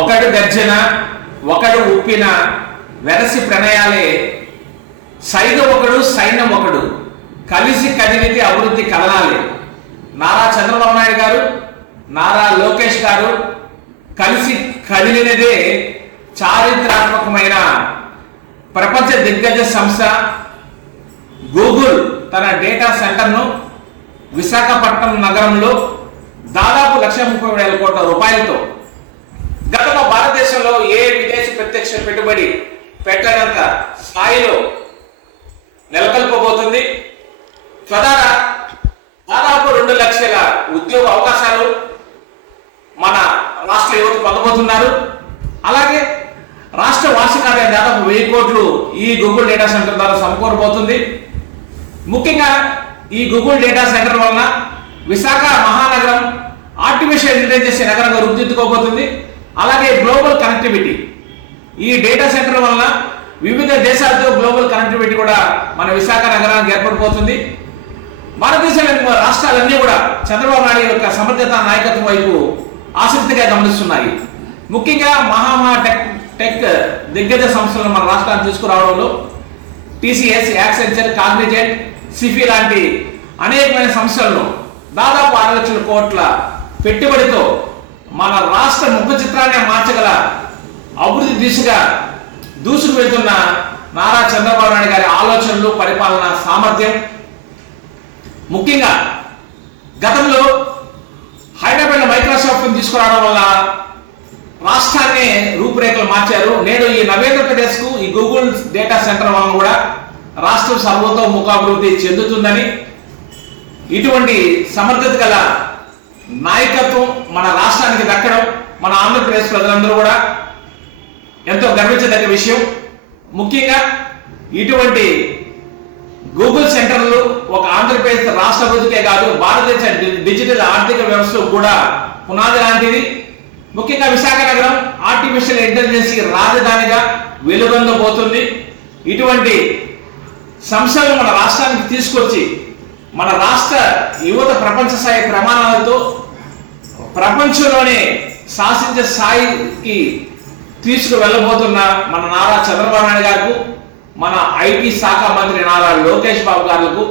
ఒకడు గర్జన ఒకడు ఉప్పిన వెరసి ప్రణయాలే సైగ ఒకడు సైన్యం ఒకడు కలిసి కదిలితే అభివృద్ధి కదలాలి. నారా చంద్రబాబు నాయుడు గారు, నారా లోకేష్ గారు కలిసి కదిలినదే చారిత్రాత్మకమైన ప్రపంచ దిగ్గజ సంస్థ గూగుల్ తన డేటా సెంటర్ను విశాఖపట్నం నగరంలో దాదాపు 1,30,000 కోట్ల రూపాయలతో గతంలో భారతదేశంలో ఏ విదేశీ ప్రత్యక్ష పెట్టుబడి పెట్టనంత స్థాయిలో నెలకొల్పబోతుంది. తద్వారా దాదాపు 2 లక్షల ఉద్యోగ అవకాశాలు మన రాష్ట్ర యువత పొందబోతున్నారు. అలాగే రాష్ట్ర వార్షిక ఆదాయం దాదాపు 1000 కోట్లు ఈ గూగుల్ డేటా సెంటర్ ద్వారా సమకూరబోతుంది. ముఖ్యంగా ఈ గూగుల్ డేటా సెంటర్ వలన విశాఖ మహానగరం ఆర్టిఫిషియల్ ఇంటెలిజెన్స్ నగరంగా రూపుదిద్దుకోబోతుంది. అలాగే గ్లోబల్ కనెక్టివిటీ, ఈ డేటా సెంటర్ వలన వివిధ దేశాలతో గ్లోబల్ కనెక్టివిటీ కూడా మన విశాఖ నగరానికి ఏర్పడిపోతుంది. భారతదేశంలోని రాష్ట్రాలన్నీ కూడా చంద్రబాబు నాయుడు యొక్క సమర్థత నాయకత్వం వైపు ఆసక్తిగా గమనిస్తున్నాయి. ముఖ్యంగా మహా టెక్ దిగ్గజ సంస్థలను మన రాష్ట్రాన్ని తీసుకురావడంలో టీసీఎస్, యాక్సెంచర్, కాగ్నిజెంట్, సిఫీ లాంటి అనేకమైన సంస్థలను దాదాపు 6 లక్షల కోట్ల పెట్టుబడితో మన రాష్ట్ర ముఖ చిత్రాన్ని మార్చగల అభివృద్ధి దిశగా దూసుకు వెళ్తున్న నారా చంద్రబాబు నాయుడు గారి ఆలోచనలు, పరిపాలన సామర్థ్యం, ముఖ్యంగా గతంలో హైదరాబాద్ మైక్రోసాఫ్ట్ తీసుకురావడం వల్ల రాష్ట్రాన్ని రూపురేఖలు మార్చారు. నేడు ఈ నవేంద్రప్రదేశ్ కు ఈ గూగుల్ డేటా సెంటర్ వలన కూడా రాష్ట్రం సర్వతోముఖాభివృద్ధి చెందుతుందని, ఇటువంటి సమర్థత గల నాయకత్వం మన రాష్ట్రానికి దక్కడం మన ఆంధ్రప్రదేశ్ ప్రజలందరూ కూడా ఎంతో గర్వించదగ్గ విషయం. ముఖ్యంగా ఇటువంటి గూగుల్ సెంటర్లు ఒక ఆంధ్రప్రదేశ్ రాష్ట్ర అభివృద్ధికే కాదు, భారతదేశ డిజిటల్ ఆర్థిక వ్యవస్థ కూడా పునాది లాంటిది. ముఖ్యంగా విశాఖ నగరం ఆర్టిఫిషియల్ ఇంటెలిజెన్స్ రాజధానిగా వెలుగొందబోతుంది. ఇటువంటి సంస్థలు మన రాష్ట్రానికి తీసుకొచ్చి మన రాష్ట్ర యువత ప్రపంచ స్థాయి ప్రమాణాలతో ప్రపంచంలోనే శాసించే స్థాయికి తీసుకువెళ్ళబోతున్న మన నారా చంద్రబాబు నాయుడు గారికి, మన ఐటీ శాఖ మంత్రి నారా లోకేష్ బాబు గారులకు